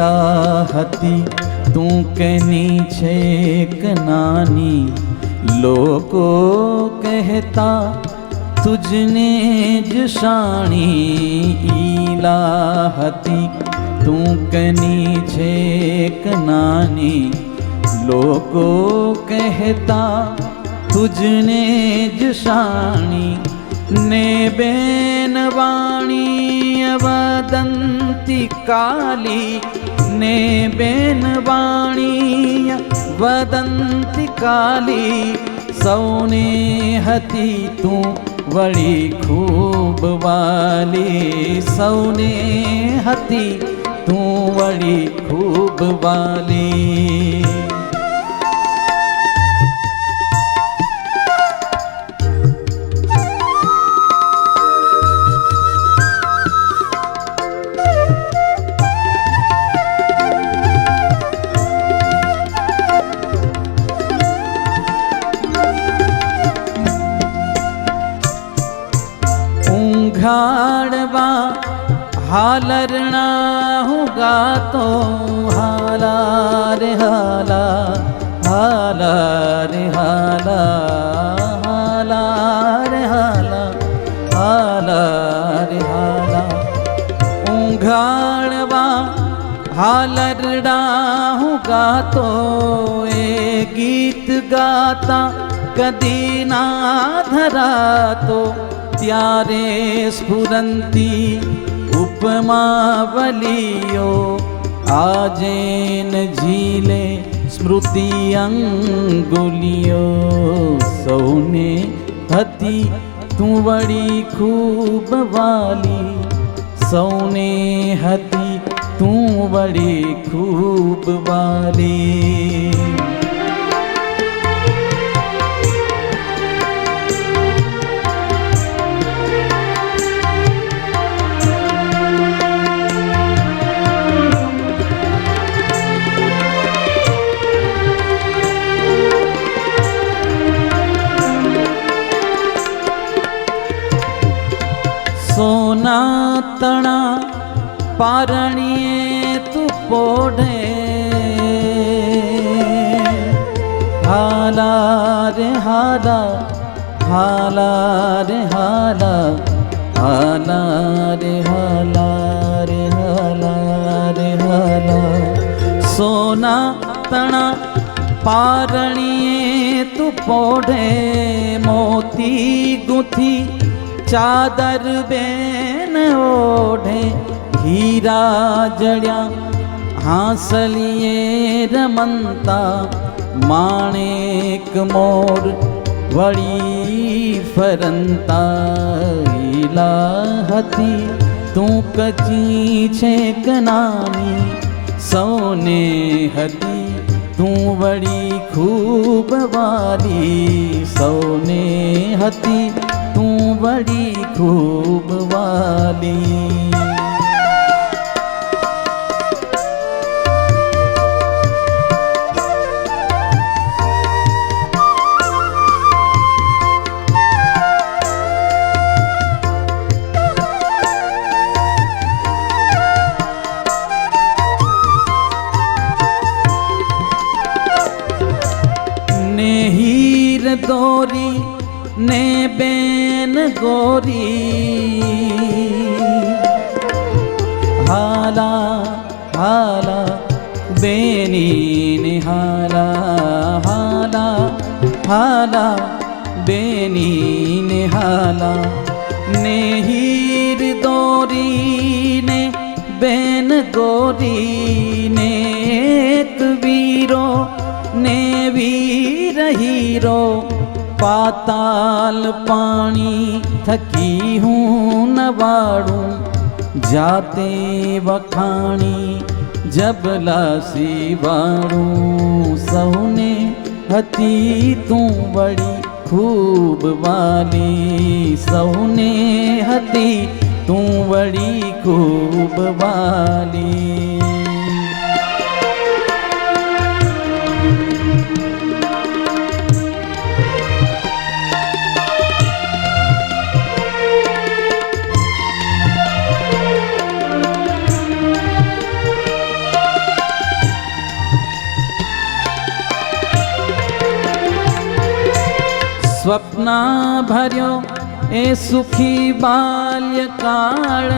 લીલા હતી તું કેની છેક નાની, લોકો કહેતા તુજને જ શાણી. ઈલા હતી તું કેની છેક નાની, લોકો કહેતા તુજને જ શાણી. ને બેન વાણી વદંતી કાલી, ને બેન વાણી વદંતી કાલી. સૌને હતી તું વળી ખૂબ વાલી, સૌને હતી તું વળી ખૂબ વાલી. ઊંઘાડવા હાલરણા હું ગાતો, હાલા રે હાલા, હાલા રે હાલા, હાલા રે હાલા, હાલા રે હાલા. ઊંઘાડવા હાલરડા હું ગાતો, એ ગીત ગાતા કદી ના ધરાતો. ત્યારે સ્ફુરંતી ઉપમાવલીઓ, આજે ન ઝીલે સ્મૃતિ અંગુલિયો. સૌને હતી તું વળી ખૂબ વાલી, સૌને હતી તું વળી ખૂબ વાલી. સોના તણા પારણીએ તું પોઢે, હાલા રે હાલા, હાલા રે હાલા, હાલા રે હાલા રે હાલા રે હાલા. સોના તણા પારણીએ તું પોઢે, મોતી ગૂંથી ચાદર બેન ઓઢે. હીરા જડ્યા હાંસલીએ રમંતા, માણેક મોર વળી ફરંતા. ઈલા હતી તું કચી છેક નાની, સૌને હતી તું વળી ખૂબ વાલી, સૌને હતી તું વળી ખૂબ વાલી. ને હીર દોરી ને બેન ગોરી, હાલા હાલા બેની ને હાલા, હાલા હાલા બેની ને હાલા. ને હીર દોરી ને બેન ગોરી, ને એક વીરો ને વીર હીરો. પાતાલ પાણી થકી હું નવાડું, જાતે વખાણી જબલા સીવાડું. સૌને હતી તું વળી ખૂબ વાલી, સૌને હતી તું વળી ખૂબ વાલી. ભર્યો એ સુખી બાલ્યકાળ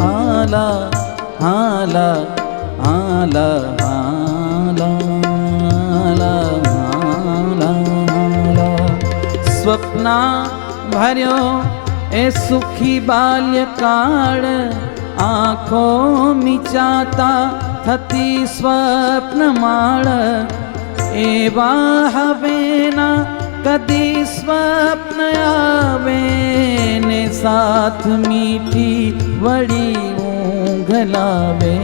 હાલા હાલા હાલા હાલા હાલા સ્વપ્ના ભર્યો એ સુખી બાલ્યકાળ આંખો મીચાતા થતી સ્વપ્નમાળ એવા હવે ના કદી સ્વપ્ન આવે ને સાથ મીઠી વળી ઊંઘ લાવે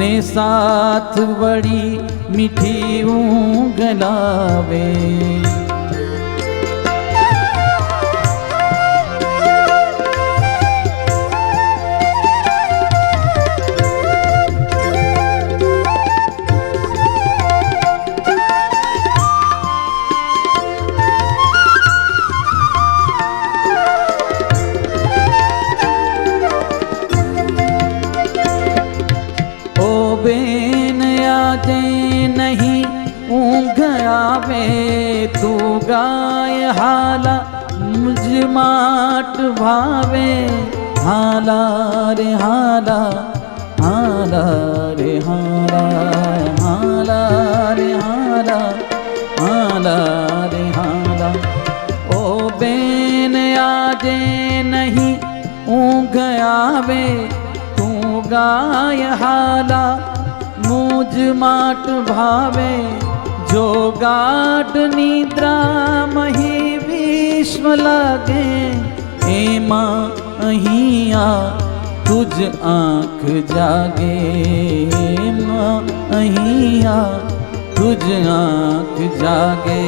ને સાથ વળી મીઠી ઊંઘ લાવે ગાય હાલા મુજ માટ ભાવે હાલા રે હાલા હાલા રે હાલા હાલા રે હાલા હાલા રે હાલા ઓ બેન આજે નહીં ઊંઘ આવે તું ગાય હાલા મુજ માટ ભાવે જો ગાઢ નિદ્રા મહી વિશ્વ લાગે એમાં અહીંયા તુજ આંખ જાગે એમાં અહીંયા તુજ આંખ જાગે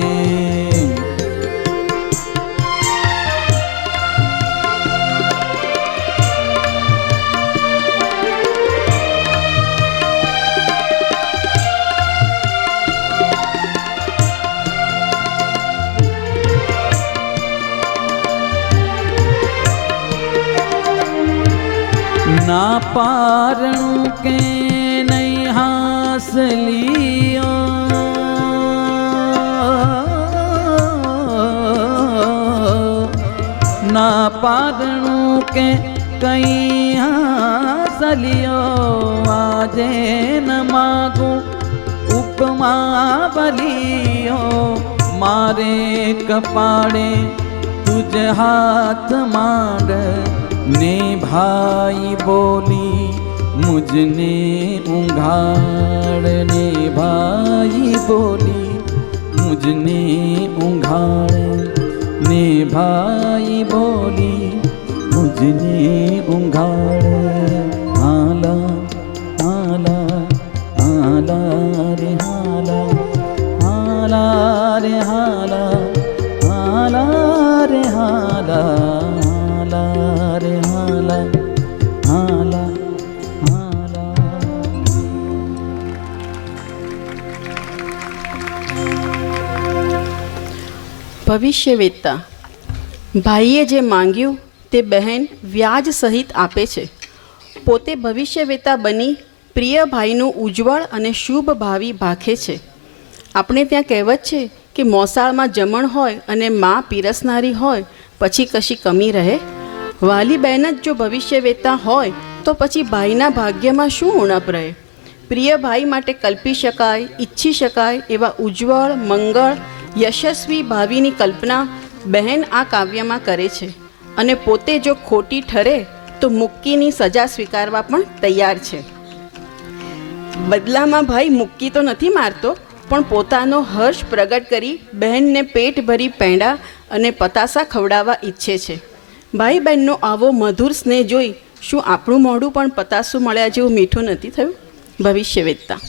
ના પારણું કે નહીં હાસલિયો ના પારણું કે કઈ હાસલિયો આજે ન માગું ઉપમા બલિયો મારે કપાળે તુજ હાથ માંડ ने भाई बोली मुझने उंघाड़ ने भाई बोली मुझने उंघाड़ ने भाई बोली मुझने उंघाड़ हाला हाला हाला रे हाला हाला रे हाला हाला रे हाला ભવિષ્યવેત્તા ભાઈએ જે માંગ્યું તે બહેન વ્યાજ સહિત આપે છે. પોતે ભવિષ્યવેત્તા બની પ્રિય ભાઈનું ઉજ્જવળ અને શુભ ભાવિ ભાખે છે. આપણે ત્યાં કહેવત છે કે મોસાળમાં જમણ હોય અને માં પીરસનારી હોય પછી કશી કમી રહે. વાલી બહેન જ જો ભવિષ્યવેત્તા હોય તો પછી ભાઈના ભાગ્યમાં શું ઉણપ રહે. પ્રિય ભાઈ માટે કલ્પી શકાય, ઈચ્છી શકાય એવા ઉજ્જવળ, મંગળ, યશસ્વી ભાવિની કલ્પના બહેન આ કાવ્યમાં કરે છે અને પોતે જો ખોટી ઠરે તો મુક્કીની સજા સ્વીકારવા પણ તૈયાર છે. બદલામાં ભાઈ મુક્કી તો નથી મારતો, પણ પોતાનો હર્ષ પ્રગટ કરી બહેનને પેટ ભરી પેંડા અને પતાસા ખવડાવવા ઈચ્છે છે. ભાઈ બહેનનો આવો મધુર સ્નેહ જોઈ શું આપણું મોઢું પણ પતાસું મળ્યા જેવું મીઠું નથી થયું? ભવિષ્યવેત્તા.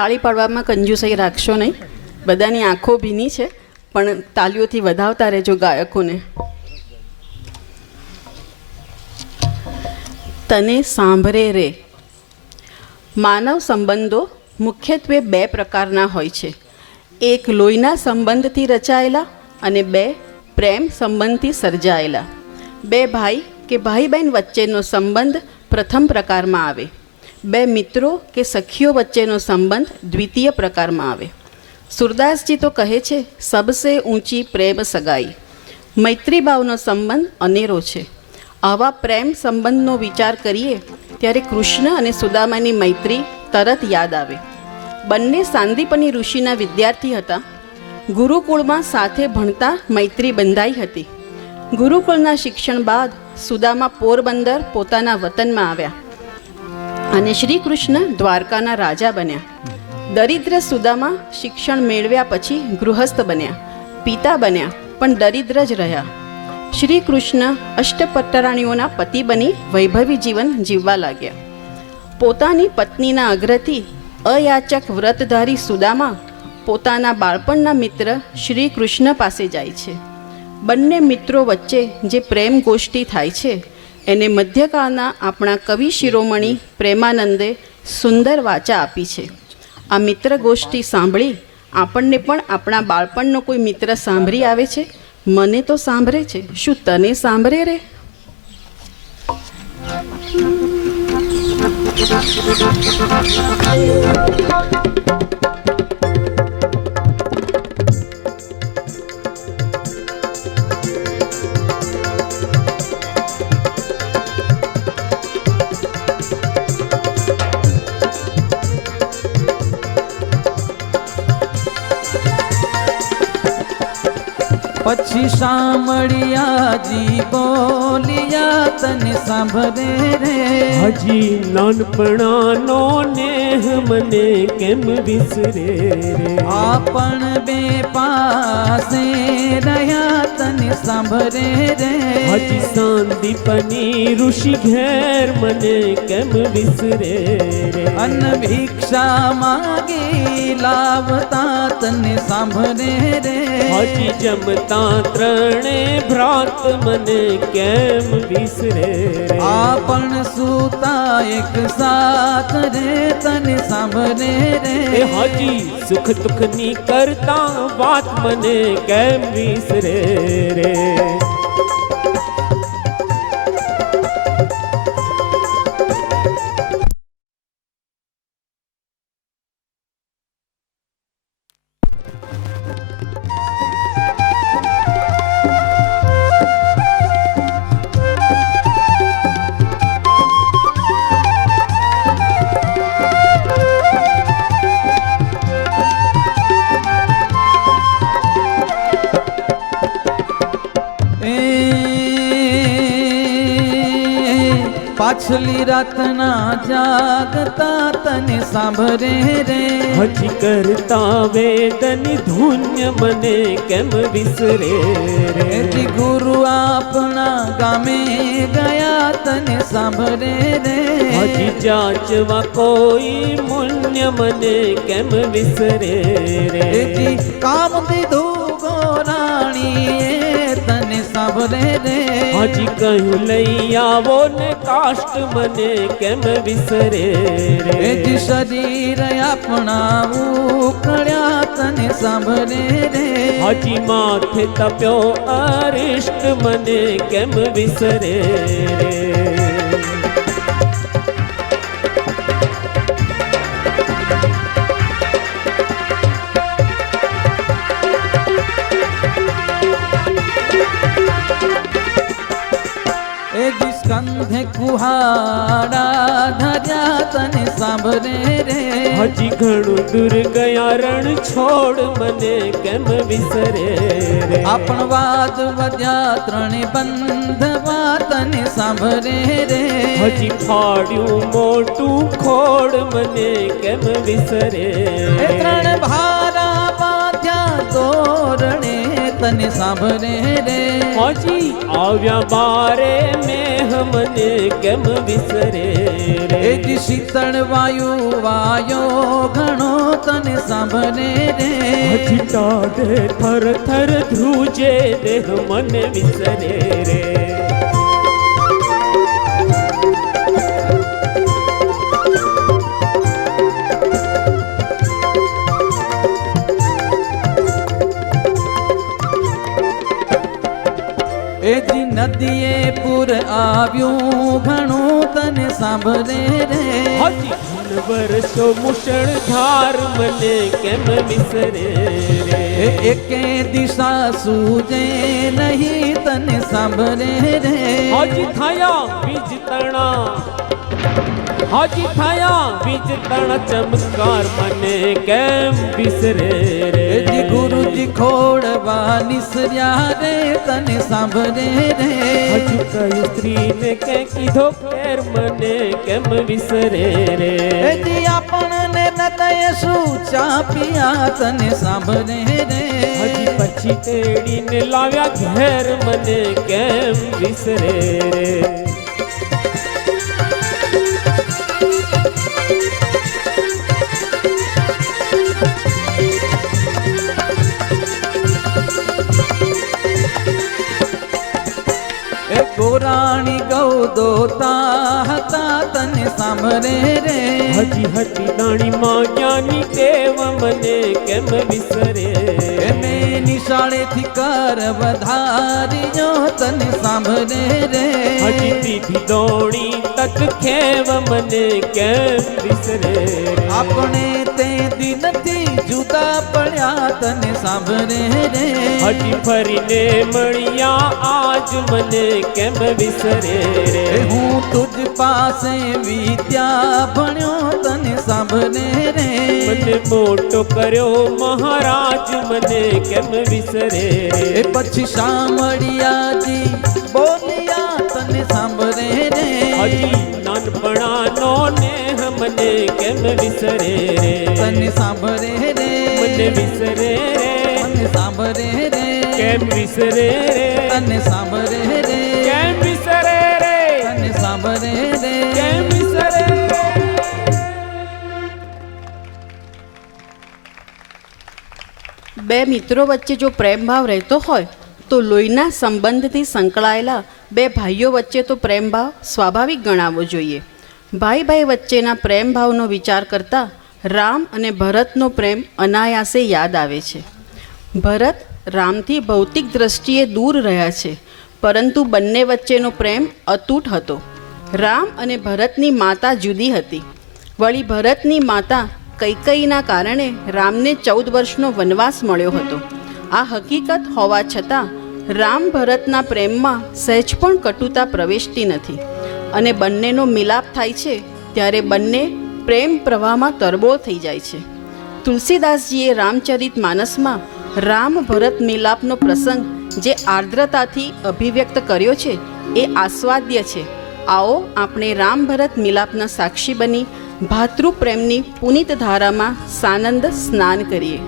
તાળી પાડવામાં કંજૂસાઈ રાખશો નહીં. બધાની આંખો ભીની છે, પણ તાલીઓથી વધાવતા રહેજો ગાયકોને. તને સાંભળે રે. માનવ સંબંધો મુખ્યત્વે બે પ્રકારના હોય છે. એક લોહીના સંબંધથી રચાયેલા અને બે પ્રેમ સંબંધથી સર્જાયેલા. બે ભાઈ કે ભાઈ બહેન વચ્ચેનો સંબંધ પ્રથમ પ્રકારમાં આવે. બે મિત્રો કે સખીઓ વચ્ચેનો સંબંધ દ્વિતીય પ્રકારમાં આવે. સુરદાસજી તો કહે છે, સબસે ઊંચી પ્રેમ સગાઈ. મૈત્રી ભાવનો સંબંધ અનેરો છે. આવા પ્રેમ સંબંધનો વિચાર કરીએ ત્યારે કૃષ્ણ અને સુદામાની મૈત્રી તરત યાદ આવે. બંને સાંદીપની ઋષિના વિદ્યાર્થી હતા. ગુરુકુળમાં સાથે ભણતા મૈત્રી બંધાઈ હતી. ગુરુકુળના શિક્ષણ બાદ સુદામા પોરબંદર પોતાના વતનમાં આવ્યા અને શ્રી કૃષ્ણ દ્વારકાના રાજા બન્યા. દરિદ્ર સુદામા શિક્ષણ મેળવ્યા પછી ગૃહસ્થ બન્યા, પિતા બન્યા, પણ દરિદ્ર જ રહ્યા. શ્રી કૃષ્ણ અષ્ટપટરાણીઓના પતિ બની વૈભવી જીવન જીવવા લાગ્યા. પોતાની પત્નીના અગ્રથી અયાચક વ્રતધારી સુદામા પોતાના બાળપણના મિત્ર શ્રી કૃષ્ણ પાસે જાય છે. બંને મિત્રો વચ્ચે જે પ્રેમ ગોષ્ઠી થાય છે એને મધ્યકાળના આપણા કવિ શિરોમણી પ્રેમાનંદે સુંદર વાચા આપી છે. આ મિત્ર ગોષ્ઠી સાંભળી આપણને પણ આપણા બાળપણનો કોઈ મિત્ર સાંભળી આવે છે. મને તો સાંભળે છે, શું તને સાંભળે રે? પછી સાંભળ્યાજી બોલિયા તને સાંભળે રે. હજી નાનપણાનો નેહ મને કેમ વિસરે રે. આપણ બે પાસે રહ્યા તને સાંભળે રે. હજી સાંદીપની ઋષિ ઘેર મને કેમ વિસરે રે. અન ભિક્ષા માગી લાવતા તને સાંભળે રે. હજી જમતા ત્રણે ભ્રાત મને કેમ વિસરે રે. આપણ સૂતા એક સાથ રે તને સાંભળે રે. એ હજી સુખ દુઃખની કરતા વાત મને કેમ વિસરે રે. પાછલી રાતના જાગતા તને સાંભળે રે. હજી કરતા વેદની ધૂન્ય મને કેમ વિસરે રે. એથી ગુરુ આપણા ગામે ગયા તને સાંભળે રે. હજી જાચવા કોઈ મુન્ય મને કેમ વિસરે રે. એથી કામ દીધું ગોરાણીએ તને સાંભળે રે. હજી કહ્યું લઈ આવો ને કાષ્ટ મને કેમ વિસરે રે. એથી શરીર આપણા ઉકળ્યા તને સાંભળે રે. હજી માથે તપ્યો અરિષ્ટ મને કેમ વિસરે રે. સ્કંધે કુહાડા ધર્યા તને સાંભળે રે. હજી ઘણું દૂર ગયા રણ છોડ મને કેમ વિસરે રે. આપણ વાદ વધ્યા ત્રણે બંધવા તને સાંભળે રે. હજી ફાડ્યું મોટું ખોડ મને કેમ વિસરે રે. ત્રણ ભારા બાંધ્યા તોરણે તને સાંભળે રે. હજી આવ્યા બારે મેહ મને કેમ વિસરે રે. એજ શીતળ વાયુ વાયો ઘણો તને સાંભળે રે હજી ટાઢે થર થર ધ્રુજે દેહ મને વિસરે રે એજી નદીએ પૂર આવ્યું ઘણું તને સાંભળે રે હજી વર્ષો મુશળધાર મને કેમ વિસરે રે એકે દિશા સૂજે નહીં તને સાંભળે રે હજી થયા બીજ તણા હજી થયા બીજ તણા ચમત્કાર મને કેમ વિસરે રે એજી ગુરુજી ખોડવા નિસર્યા રે તને સાંભળે રે હજી કઈ સ્ત્રીને કે કીધો કેર મને કેમ વિસરે રે એજી આપણને નતય શું ચા પિયા તને સાંભળે રે હજી પછી તેડીને લાવ્યા ઘેર મને કેમ વિસરે રે ગોરાણી ગૌ દોતા હતા તને સાંભળે રે હજી હતી દાણી માં જ્ઞાની દેવ મને કેમ વિસરે મેં નિશાળેથી કર વધાર્યો તને સાંભળે રે હજી દીધી દોણી તક ખેવ મને કેમ વિસરે આપણે તે દિનથી જુદા પડ્યા તને સાંભળે રે હજી ફરીને મળ્યા આજ મને કેમ વિસરે રે હું તુજ પાસે વિદ્યા ભણ્યો તને સાંભળે રે મને મોટો કર્યો મહારાજ મને કેમ વિસરે રે પછી સાંભળ્યાજી બોલ્યા તને સાંભળે રે હજી નાનપણાનો નેહ મને કેમ વિસરે રે તને સાંભળે રે મને વિસરે રે તને સાંભળે રે કેમ વિસરે રે તને સાંભળે રે કેમ વિસરે રે તને સાંભળે રે કેમ વિસરે રે બે મિત્રો વચ્ચે જો પ્રેમ ભાવ રહેતો હોય તો લોહીના સંબંધથી સંકળાયેલા બે ભાઈઓ વચ્ચે તો પ્રેમ ભાવ સ્વાભાવિક ગણાવવો જોઈએ. ભાઈ ભાઈ વચ્ચેના પ્રેમ ભાવનો વિચાર કરતાં રામ અને ભરતનો પ્રેમ અનાયાસે યાદ આવે છે. ભરત રામથી ભૌતિક દ્રષ્ટિએ દૂર રહ્યા છે, પરંતુ બંને વચ્ચેનો પ્રેમ અતૂટ હતો. રામ અને ભરતની માતા જુદી હતી. વળી ભરતની માતા કૈકેયીના કારણે રામને 14 વર્ષનો વનવાસ મળ્યો હતો. આ હકીકત હોવા છતાં રામ ભરતના પ્રેમમાં સહેજ પણ કટુતા પ્રવેશતી નથી અને બંનેનો મિલાપ થાય છે ત્યારે બંને પ્રેમ પ્રવાહમાં તરબોળ થઈ જાય છે. તુલસીદાસજીએ રામચરિત માનસમાં રામ ભરત મિલાપનો પ્રસંગ જે આર્દ્રતાથી અભિવ્યક્ત કર્યો છે એ આસ્વાદ્ય છે. આવો આપણે રામ ભરત મિલાપના સાક્ષી બની ભાતૃ પ્રેમની પુનિત ધારામાં સાનંદ સ્નાન કરીએ.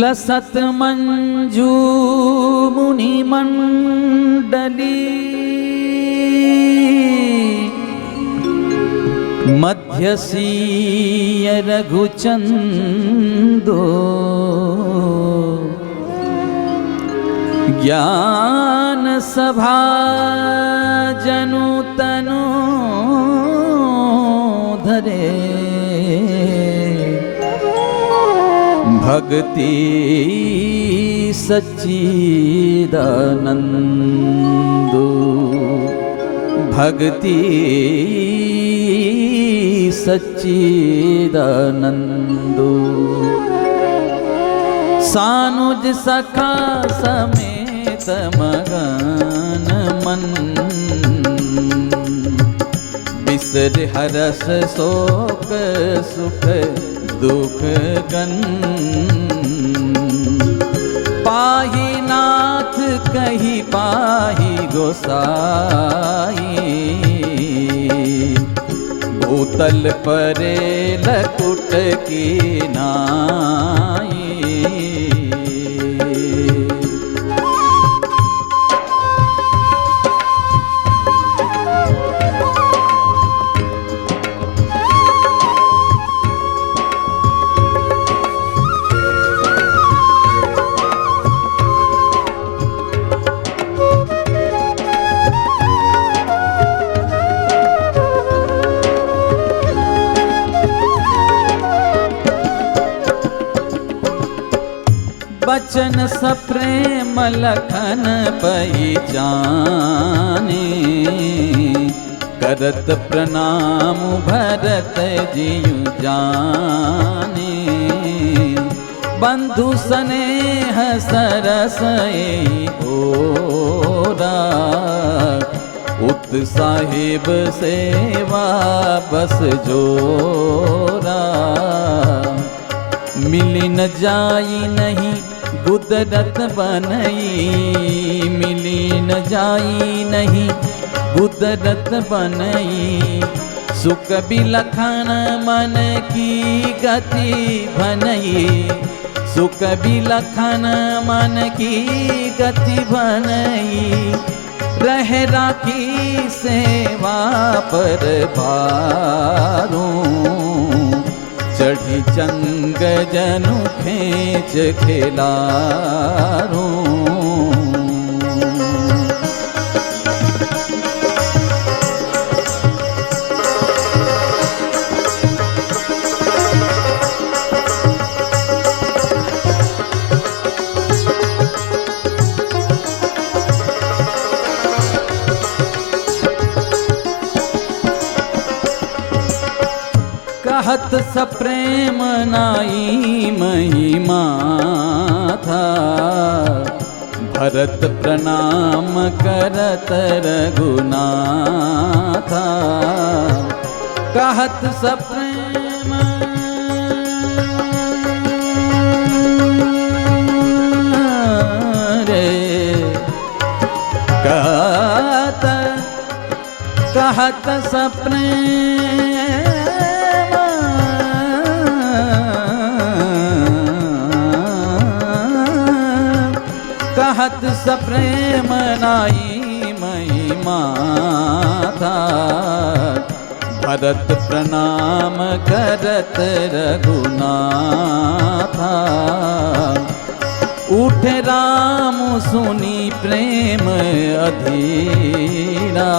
લસત મંજુ મુનિ મંડલી મધ્યસીય રઘુચંદો જ્ઞાન સભા જનુ તનો ધરે ભક્તિ સચ્ચિદાનંદો ભક્તિ સચ્ચિદાનંદો સાનુજ સખા સમેત મગન મન વિસર હરસ શોક સુખ દુઃખ ગન પાહી નાથ કહી પાહી ગોસાઈ ભૂતલ પરે લકુટ કી નાઈ. बचन सप्रेम लखन पहिचाने, करत प्रणाम भरत जियु जाने। बंधु स्नेह सरस ओरा, उत साहिब सेवा बस जोरा। मिली न जाई नहीं गुदरत बनई, मिली न जाई नहीं गुदरत बनई। सुख बिलखन मन की गति भनई, सुख बिलखन मन की गति भनई। रह राखी सेवा पर भारूं, चढ़ी चंग जनु खेच खिलारूं। कहत सप्रेम नाई महिमा था, भरत प्रणाम करत रघुनाथा। कहत सप्रेम रे, कहत सप्रेम कहत सप्रेम नाई महिमा था, भरत प्रणाम करत रघुनाथा। उठे राम सुनी प्रेम अधीरा,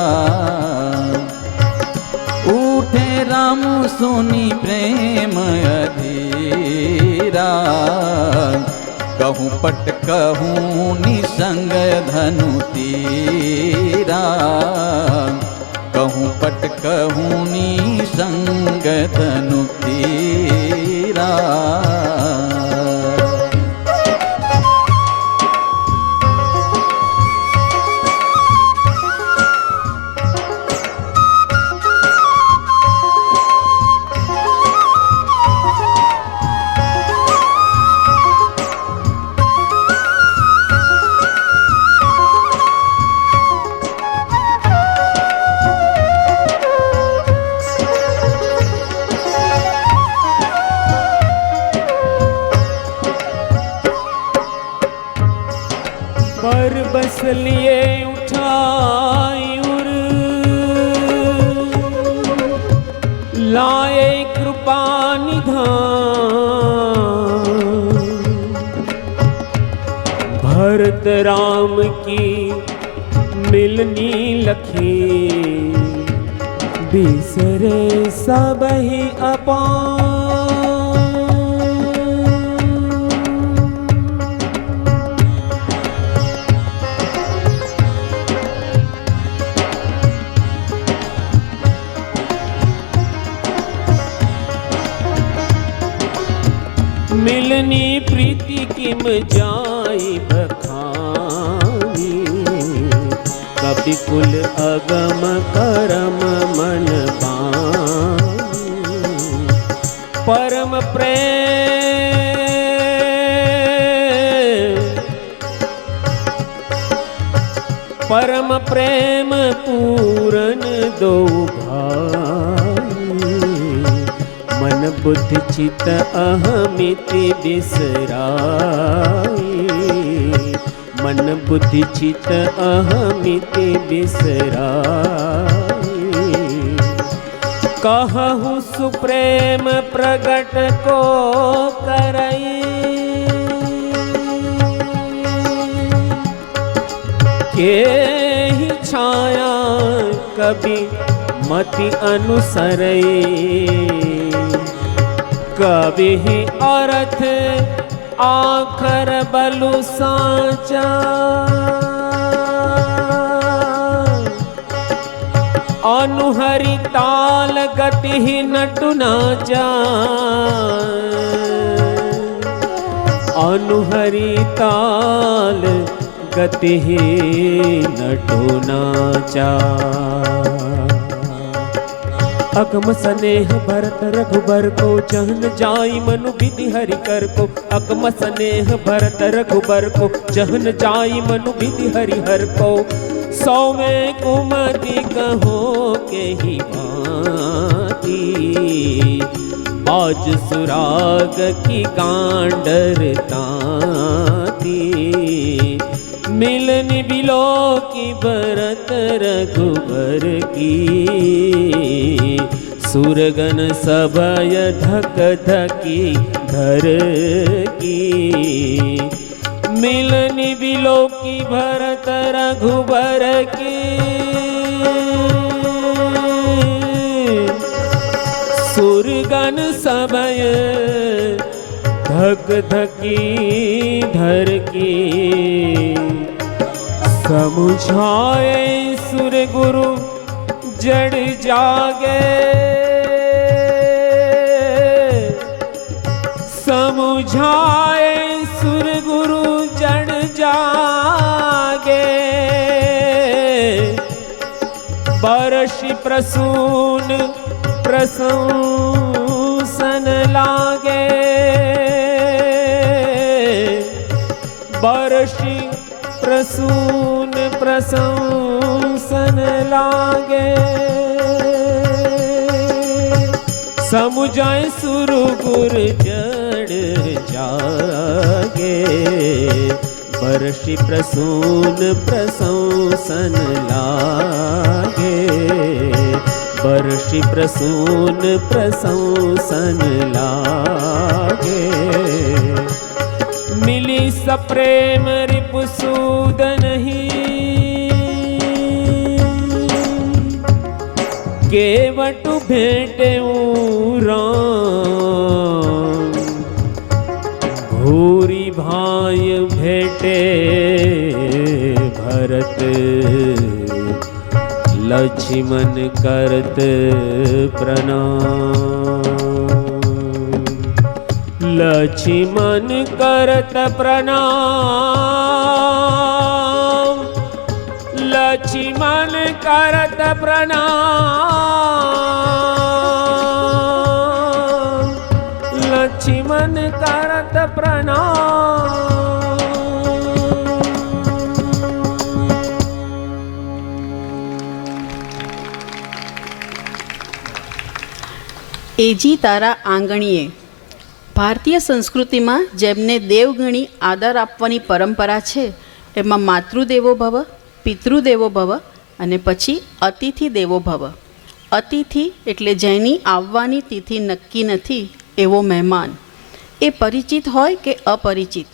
उठे राम सुनी प्रेम अधीरा। कहूँ पट कहूँ निसंग धनु तीरा, कहूँ पट कहूँ निसंग धनु तीरा। पर बस लिए उठाई उर, लाए कृपा निधान। भरत राम की मिलनी लखी, बिसरे सब ही अपान। मिलनी प्रीति किम जाई बखानी, कपि कुल अगम करम मन बानी। परम प्रेम, परम प्रेम पूरन दो मन बुद्धि चित अहमिति बिसराई। मन बुद्धि चित अहमिति बिसराई। कहूँ सुप्रेम प्रगट को करई, के ही छाया कभी मति अनुसरई। कभी ही अर्थ आखर बलु साचा अनुहरि ताल गति ही नटु नाचा अनुहरि ताल गति ही नटु नाचा अगम स्नेह भरत रघुबर को जहन जाई मनु विधि हरि कर को अगम स्नेह भरत रघुबर को जहन जाई मनु विधि हरि हर को सौ में कुमति कहो के ही भांति आज सुराग की गांडर ताती मिलन बिलो की भरत रघुबर की सुरगन सबय ढक ढकी धर की मिलन बिलो की भरत रघुबर की सुरगन सबय धक धकी धर की समुझाए सुर गुरु जड़ जागे समुझाए सुर गुरु जड़ जागे बरषि प्रसून प्रशंसन लागे बरषि प्रसून प्रशंसन लागे समुझाए सुर गुर जड़ जागे बरषि प्रसून प्रशंसन लागे बरषि प्रसून प्रशंसन लागे मिली सप्रेम रिपुसूदन ही केवटु भेटे राम भूरी भाई भेटे भरत लक्ष्मण करत प्रणाम लक्ष्मण करत प्रणाम लक्ष्मण करत प्रणाम लक्ष्मण करत प्रणाम એજી તારા આંગણીએ ભારતીય સંસ્કૃતિમાં જેમને દેવગણી આદર આપવાની પરંપરા છે એમાં માતૃદેવો ભવ પિતૃદેવો ભવ અને પછી અતિથિ દેવો ભવ. અતિથિ એટલે જેની આવવાની તિથિ નક્કી નથી એવો મહેમાન, એ પરિચિત હોય કે અપરિચિત,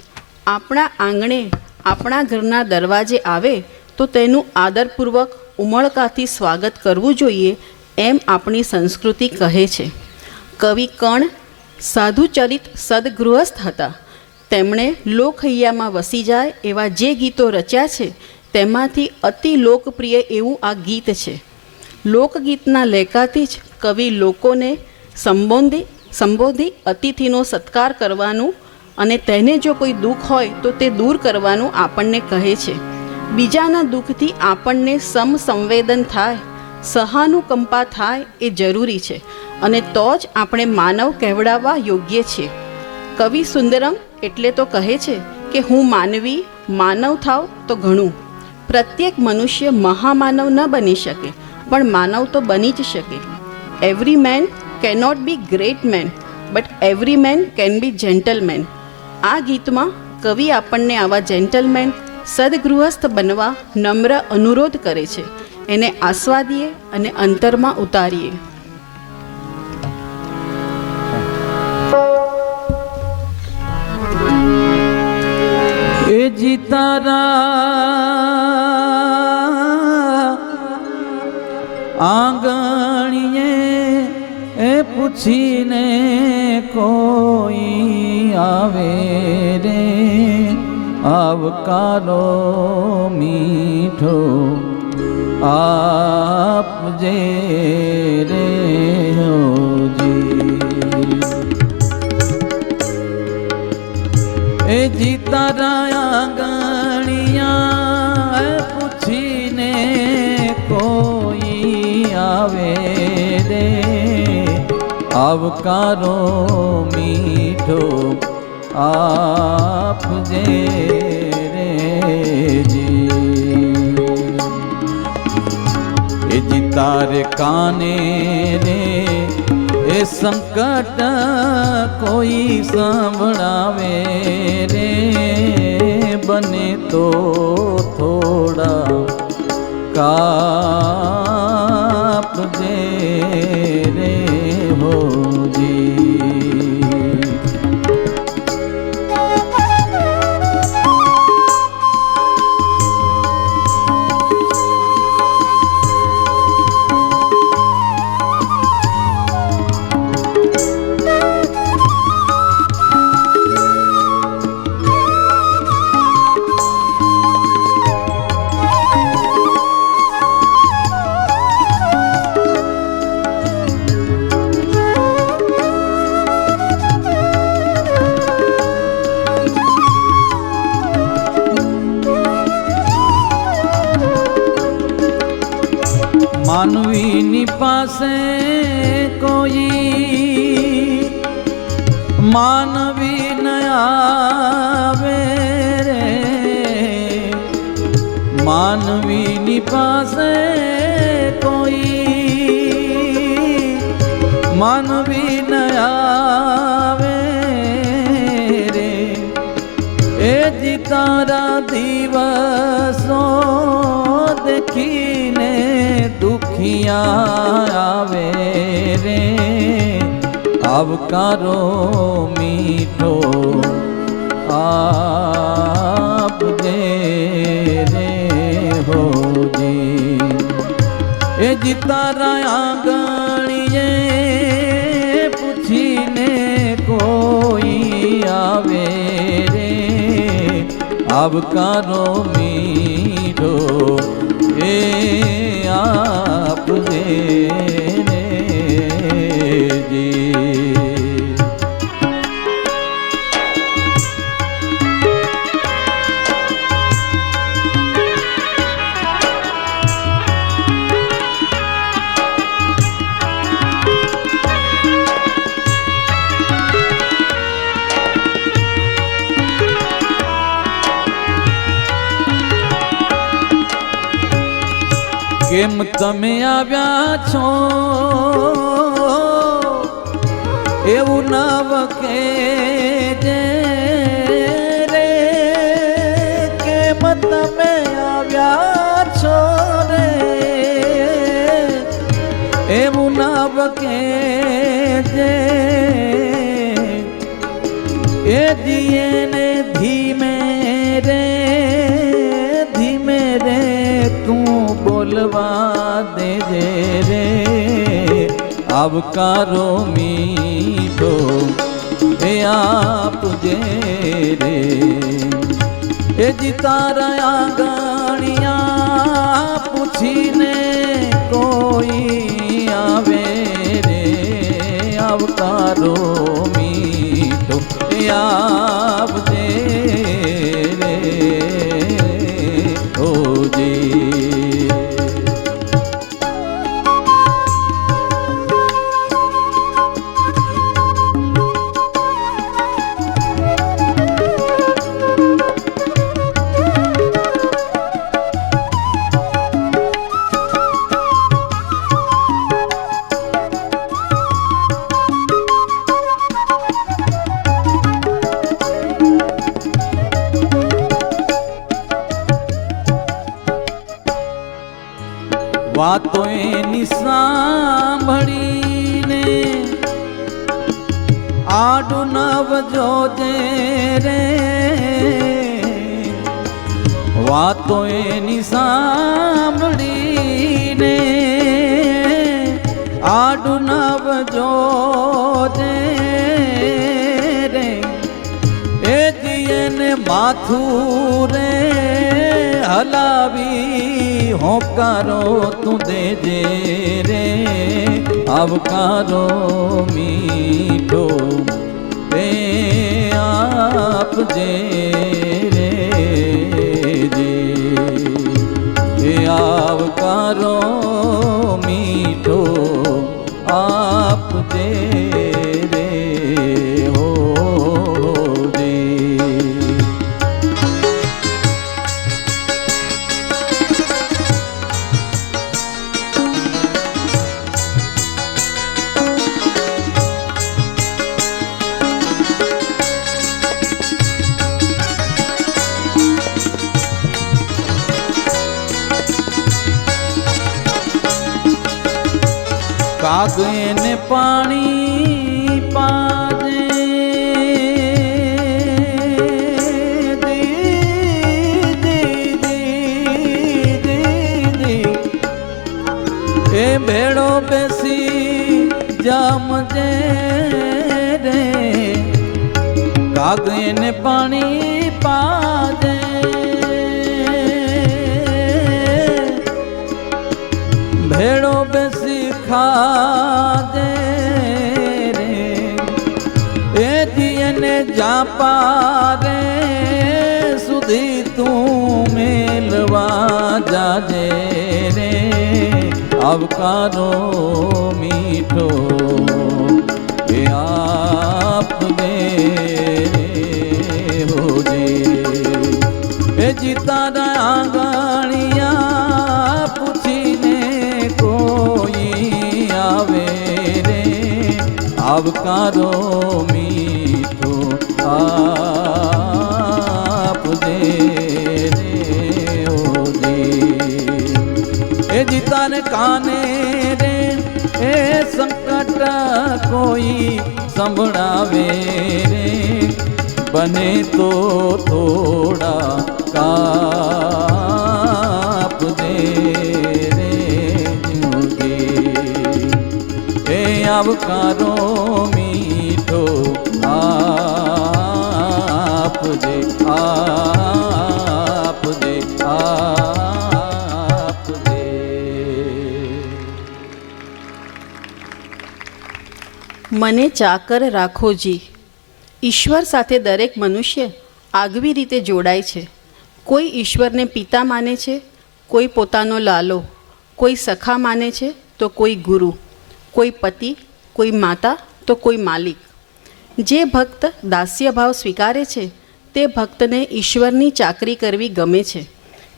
આપણા આંગણે આપણા ઘરના દરવાજે આવે તો તેનું આદરપૂર્વક ઉમળકાથી સ્વાગત કરવું જોઈએ એમ આપણી સંસ્કૃતિ કહે છે. કવિ કર્ણ સાધુચરિત સદગૃહસ્થ હતા. તેમણે લોકહૈયામાં વસી જાય એવા જે ગીતો રચ્યા છે તેમાંથી અતિ લોકપ્રિય એવું આ ગીત છે. લોકગીતના લેખાથી જ કવિ લોકોને સંબોધી અતિથિનો સત્કાર કરવાનું અને તેને જો કોઈ દુઃખ હોય તો તે દૂર કરવાનું આપણને કહે છે. બીજાના દુઃખથી આપણને સમસંવેદન થાય, સહાનુકંપા થાય એ જરૂરી છે અને તો જ આપણે માનવ કહેવડાવવા યોગ્ય છીએ. કવિ સુંદરમ એટલે તો કહે છે કે હું માનવી માનવ થાવ તો ઘણું. પ્રત્યેક મનુષ્ય મહામાનવ ન બની શકે પણ માનવ તો બની જ શકે. Every man cannot be great man but every man can be gentleman. આ ગીતમાં કવિ આપણને આવા જેન્ટલમેન સદગૃહસ્થ બનવા નમ્ર અનુરોધ કરે છે. એને આસ્વાદીએ અને અંતરમાં ઉતારીએ. એ જીતારા આંગણીએ એ પૂછીને કોઈ આવે રે આવકારો મીઠો આપજે રે હોજી એ જીતા રાયા ગણિયા પૂછીને કોઈ આવે રે આવકારો મીઠો આપજે રે જી એ તારે કાને રે એ સંકટ કોઈ સંભળાવે રે બને તો થોડા કાપજે રે હોજી માનવીની પાસે કોઈ માનવી ન આવે રે માનવીની પાસે કોઈ માનવી ન આવે રે એ જ તારા દિવસો દેખીને દુખિયા આવે રે આવકારો મીઠો આપજે રે હોજી એ જીતારા આંગણીએ પૂછીને કોઈ આવે રે આવકારો મીઠો એ આપજે રે જી કેમ તમે આવ્યા છો એવું નવ કે રે કેમ તમે આવ્યા છો રે એવું નવ કે એ દિયે ને ધીમે રે તું બોલવા દેજે રે આવકારો મીઠો એ આપજે રે એ જી તારા આંગણિયા પૂછીને કોઈ આવે રે આવકારો મીઠો એ આપજે રે ઓજી વાતો એની સાંભળીને આડું નવ જોજે રે વાતો એની સાંભળીને આડું નવ જોજે રે માથું રે હલાવી હોકારો તું દેજે રે આવકારો મીઠો તે આપજે રે જે આવકારો મીઠો આપજે રે હો જે કાગને પાણી પાજે એ ભેળો બેસી જામજે રે કાગને પાણી પાજે ભેળો બેસી ખાજે રે એ દિયને જાપા રે સુધી તું મેલવા જાજે રે આવકારો મીઠો એ આપજે હોજે એ જીતારા આંગણિયા પૂછીને કોઈ આવે રે આવકારો મીઠો આપજે રે ઓજે એ જીતાને કાને રે એ સંકટ કોઈ સંભળાવે રે બને તો થોડા કાપજે રે જોજે એ આવકારો મીઠો આપજે આપજે આપજે મને ચાકર રાખોજી. ઈશ્વર સાથે દરેક મનુષ્ય આગવી રીતે જોડાય છે. કોઈ ઈશ્વરને પિતા માને છે, કોઈ પોતાનો લાલો, કોઈ સખા માને છે તો કોઈ ગુરુ, કોઈ પતિ, કોઈ માતા તો કોઈ માલિક. જે ભક્ત દાસ્યભાવ સ્વીકારે છે તે ભક્તને ઈશ્વરની ચાકરી કરવી ગમે છે.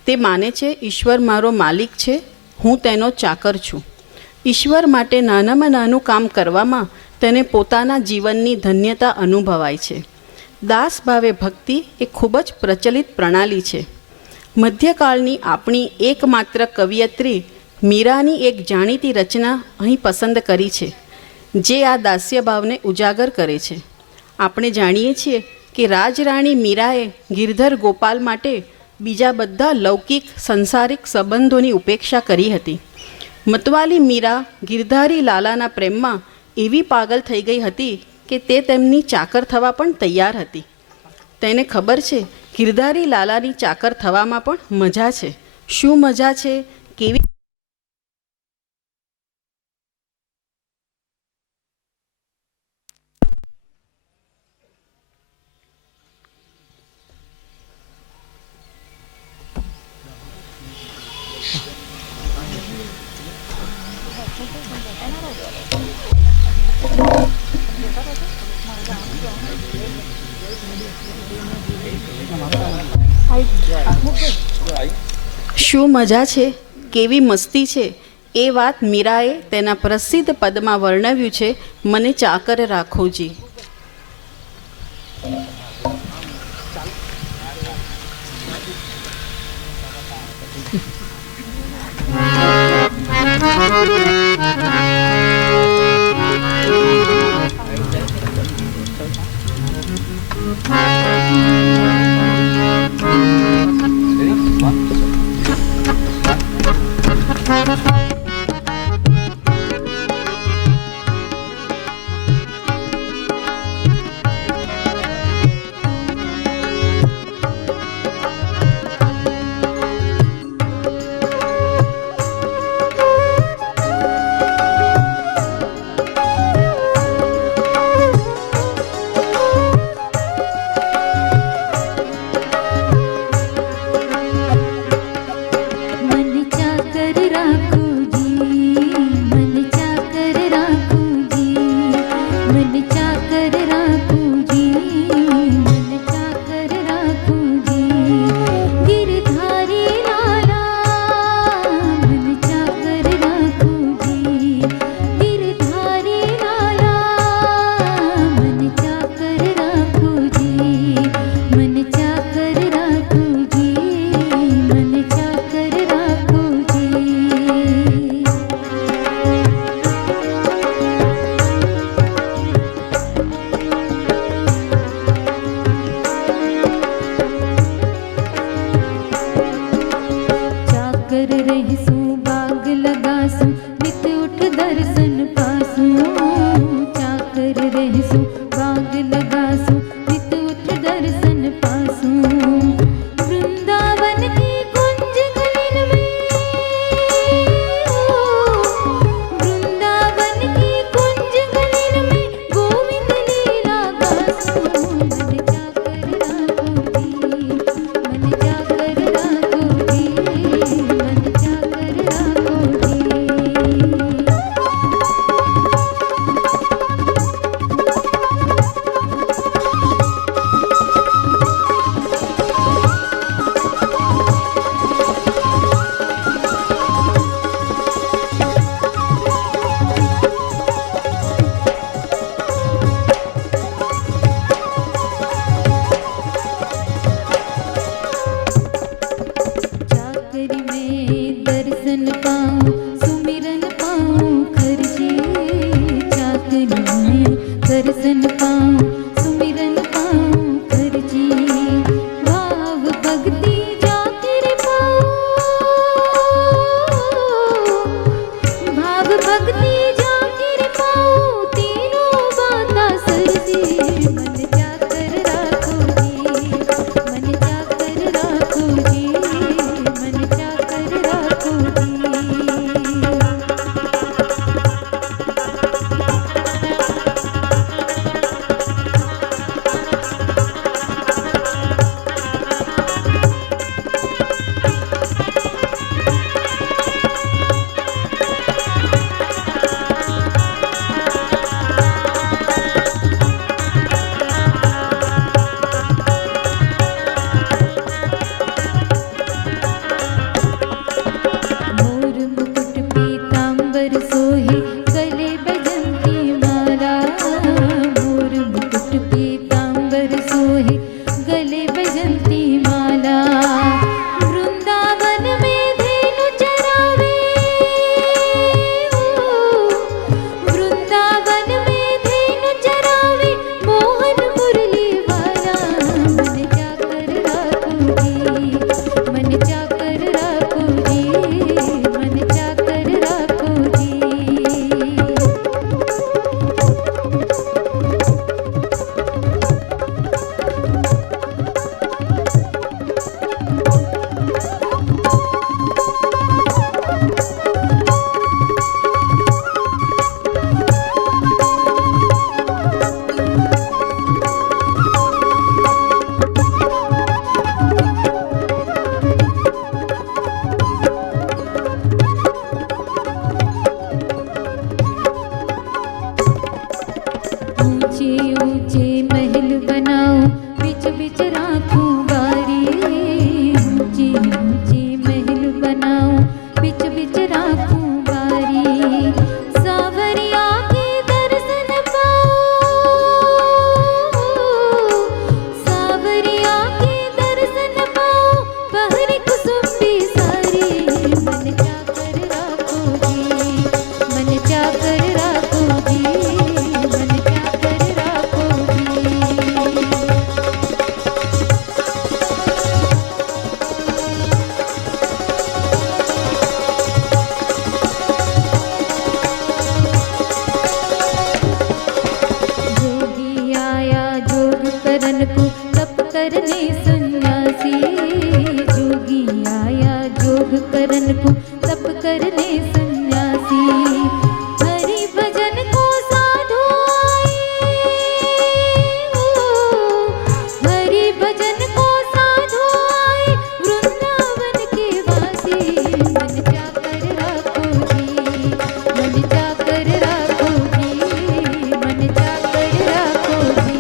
તે માને છે ઈશ્વર મારો માલિક છે, હું તેનો ચાકર છું. ઈશ્વર માટે નાનામાં નાનું કામ કરવામાં તેને પોતાના જીવનની ધન્યતા અનુભવાય છે. દાસ ભાવે ભક્તિ એ ખૂબ જ પ્રચલિત પ્રણાલી છે. મધ્યકાળની આપણી એકમાત્ર કવિયત્રી મીરાની એક જાણીતી રચના અહીં પસંદ કરી છે, જે આ દાસ્યભાવને ઉજાગર કરે છે. આપણે જાણીએ છીએ કે રાજરાણી મીરાએ ગિરધર ગોપાલ માટે બીજા બધા લૌકિક સંસારિક સંબંધોની ઉપેક્ષા કરી હતી. મતવાલી મીરા ગિરધારી લાલાના પ્રેમમાં એવી પાગલ થઈ ગઈ હતી કે તે તેમની ચાકર થવા પણ તૈયાર હતી. તેને ખબર છે ગિરધારી લાલાની ચાકર થવામાં પણ મજા છે. શું મજા છે, કેવી શું મજા છે, કેવી મસ્તી છે, એ વાત મીરાએ તેના પ્રસિદ્ધ પદમાં વર્ણવ્યું છે, મને ચાકર રાખોજી. ऊंचे ऊंचे महल बनाऊं बीच बीच राखूं बारी ऊंचे ऊंचे महल बनाऊं बीच बीच राखूं बारी सावरिया के दर्शन पाऊं सावरिया के दर्शन पाऊं बहरी कुसुम भी सारी मन चाकर राखो जी मन चाकर राखो जी मन चाकर राखो जी जोगी आया जोग करन को तप करने सन्यासी जोगी आया जोग करन को तप करने सन्यासी हरि भजन को साधु आए हरि भजन को साधु आए वृंदावन के वासी मन चाकर राखो जी मन चाकर राखो जी मन चाकर राखो जी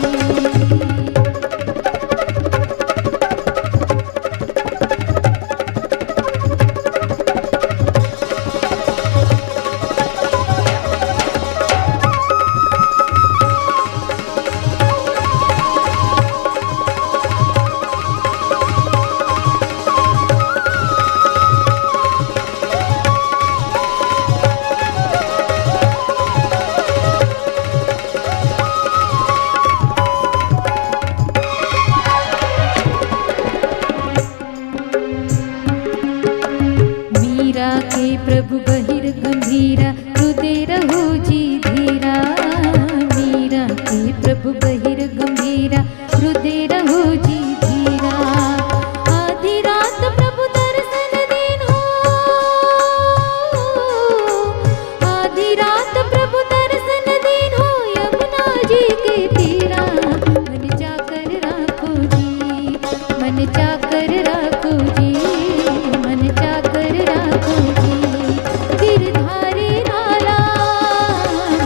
मीरा के प्रभु बहिर गंभीरा हृदय रहो जी धीरा मीरा के प्रभु बहिर गंभीरा हृदय रहो जी धीरा आधी रात प्रभु दर्शन दीन हो आधी रात प्रभु दर्शन दीन हो यमुना जी के तीरा मन चाकर राखो जी मन चाकर राखो जी मन चाकर राखो जी गिरधारी लाला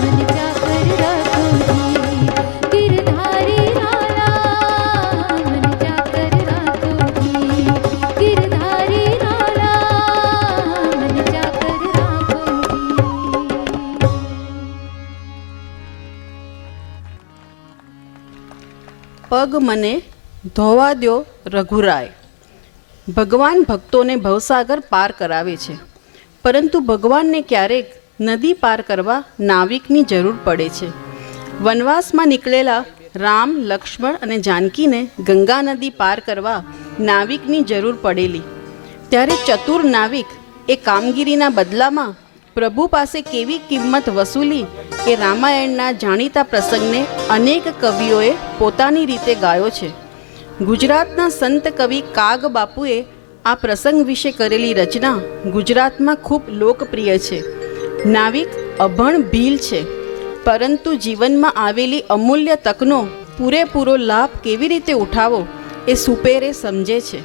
मन चाकर राखो जी गिरधारी लाला मन चाकर राखो जी गिरधारी लाला मन चाकर राखो जी પગ મને ધોવા દ્યો રઘુરાય. ભગવાન ભક્તોને ભવસાગર પાર કરાવે છે, પરંતુ ભગવાનને ક્યારેક નદી પાર કરવા નાવિકની જરૂર પડે છે. વનવાસમાં નીકળેલા રામ, લક્ષ્મણ અને જાનકીને ગંગા નદી પાર કરવા નાવિકની જરૂર પડેલી. ત્યારે ચતુર નાવિક એ કામગીરીના બદલામાં પ્રભુ પાસે કેવી કિંમત વસૂલી એ રામાયણના જાણીતા પ્રસંગને અનેક કવિઓએ પોતાની રીતે ગાયો છે. ગુજરાતના સંત કવિ કાગ બાપુએ આ પ્રસંગ વિશે કરેલી રચના ગુજરાતમાં ખૂબ લોકપ્રિય છે. નાવિક અભણ ભીલ છે, પરંતુ જીવનમાં આવેલી અમૂલ્ય તકનો પૂરેપૂરો લાભ કેવી રીતે ઉઠાવો એ સુપેરે સમજે છે.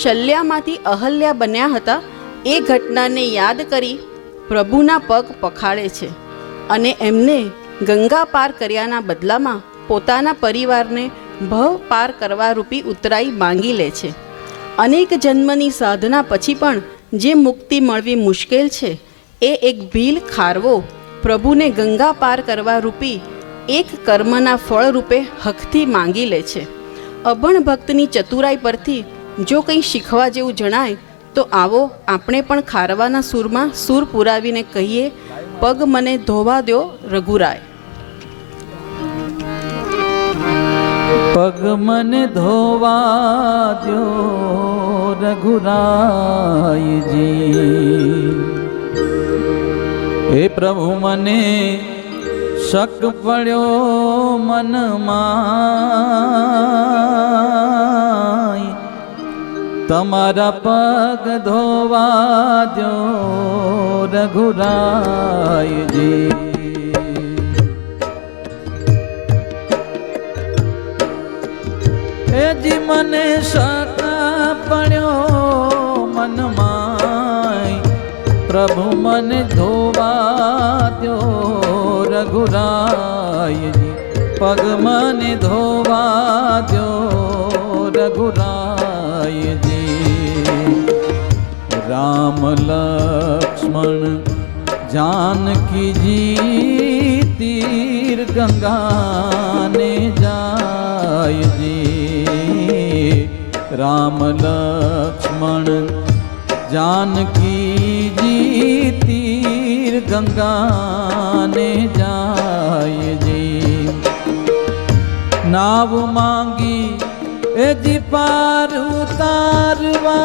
શલ્યામાંથી અહલ્યા બન્યા હતા એ ઘટનાને યાદ કરી પ્રભુના પગ પખાડે છે અને એમને ગંગા પાર કર્યાના બદલામાં પોતાના પરિવારને ભવ પાર કરવા રૂપી ઉતરાઈ માંગી લે છે. અનેક જન્મની સાધના પછી પણ જે મુક્તિ મળવી મુશ્કેલ છે એ એક ભીલ ખારવો પ્રભુને ગંગા પાર કરવા રૂપી એક કર્મના ફળ રૂપે હકથી માંગી લે છે. અભણ ભક્તની ચતુરાઈ પરથી જો કંઈ શીખવા જેવું જણાય તો આવો આપણે પણ ખારવાના સૂરમાં સૂર પુરાવીને કહીએ, પગ મને ધોવા દ્યો રઘુરાય. પગ મને ધોવા દ્યો રઘુરાયજી. હે પ્રભુ મને શક પડ્યો મનમાં, તમારા પગ ધોવા દ્યો રઘુરાયજી. જી મને શક પડ્યો મનમાં, પ્રભુ મને ધોવા દ્યો રઘુરાયજી. પગ મને ધોવા દો રઘુરાયજી. રામ લક્ષ્મણ જાનકીજી તીર ગંગાને જાયજી. રામ લક્ષ્મણ જાનકીજી તીર ગંગાને જાયજી. નાવ માંગી એ જી પાર ઉતારવા,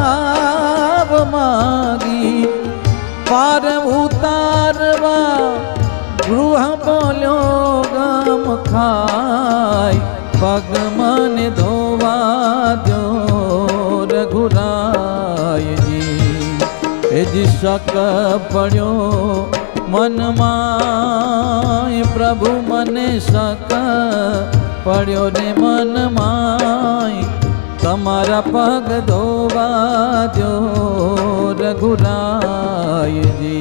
નાવ માંગી પાર ઉતારવા, ગૃહ બોલ્યો ગમ ખાય, પગ મને ધોવા દો રઘુરાયજી. એ જી શક પડ્યો મનમાં, પ્રભુ મને શક પડ્યો ને મનમાં, તમારા પગ ધોવા દો રઘુરાયજી.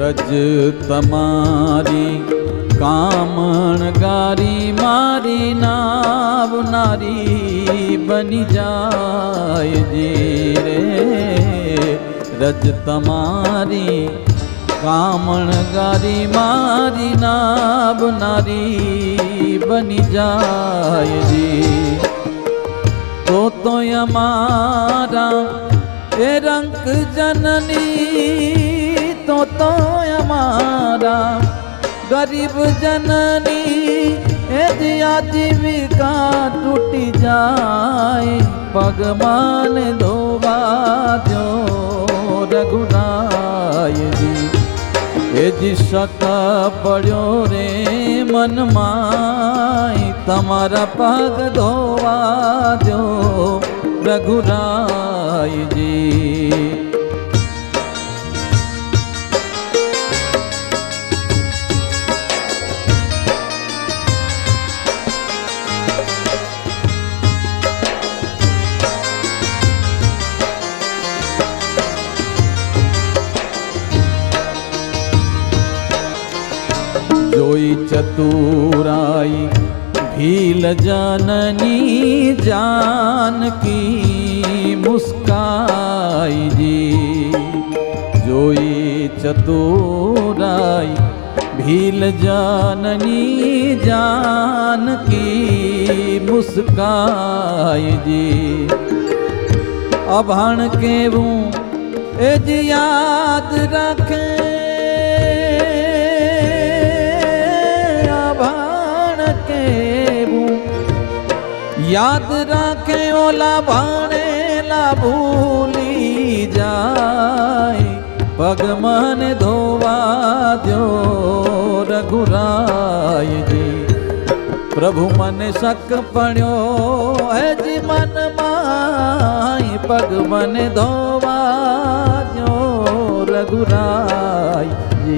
રજ તમારી કામણ ગારી, મારી નાવ નારી બની જાયજી રે. રજ તમારી કામણ ગારી, મારી નાવ નારી બની જાયજી. તો અમારા એ રંક જનની, તો અમારા ગરીબ જનની એ આજીવિકા તૂટી જાય, પગમાં ધોવા દો રઘુરાયજી. એ જી શક પડ્યો રે મનમાં, તમારા પગ ધોવા દો રઘુરાયજી. જોઈ ચતુરાઈ ભીલ જનની, જાનકી મુસ્કાઈજી. જોઈ ચતુરાઈ ભીલ જનની, જાનકી મુસ્કાઈજી. અભાણ કેવું એ જ યાદ રાખે, યાદ રાખે ઓલા ભાણેલા ભૂલી જાય, પગ મને ધોવા દો રઘુરાયજી. પ્રભુ મને શક પડ્યો હજી મનમાં, પગ મને ધોવા દો રઘુરાય.